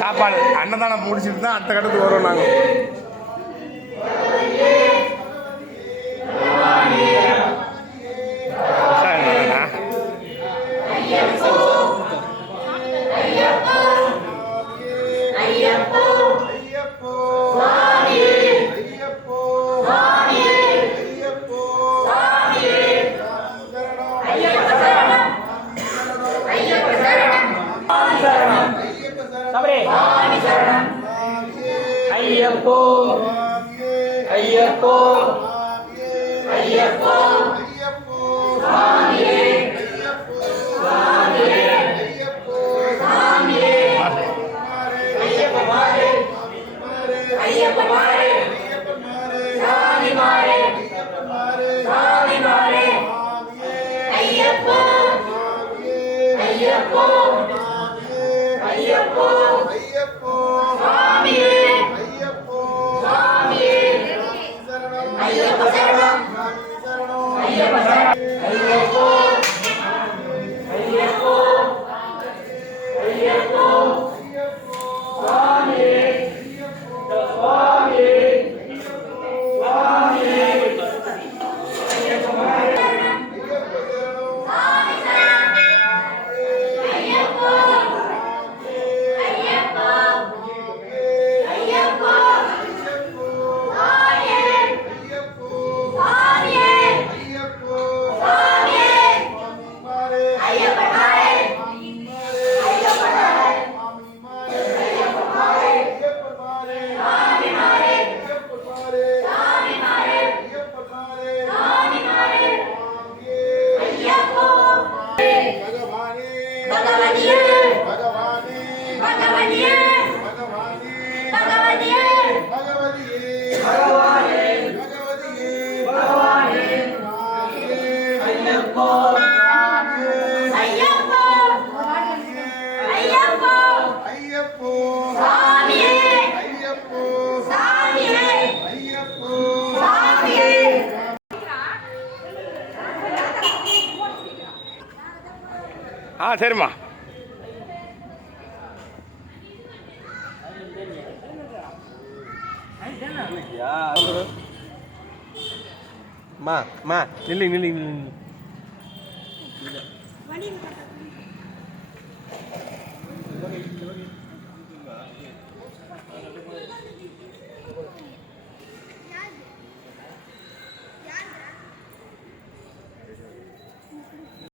சாப்பாடு. அன்னதானம் முடிச்சுட்டு தான் அடுத்த கட்டத்துக்கு வரோம் நாங்கள் ஐயப்போ. ஐயப்போ. ஐயப்போ. சுவாமியே சுவாமியே சுவாமியே ஐயப்பமாரே ஐயப்பமாரே சாமிமாரே சாமிமாரே ஐயப்போ ஐயப்போ. ஐயப்போ. Ahí भगवती भगवती ஆ சரிம்மா. மா மா நில்லு நில்லு நில்லு Thank. Gracias.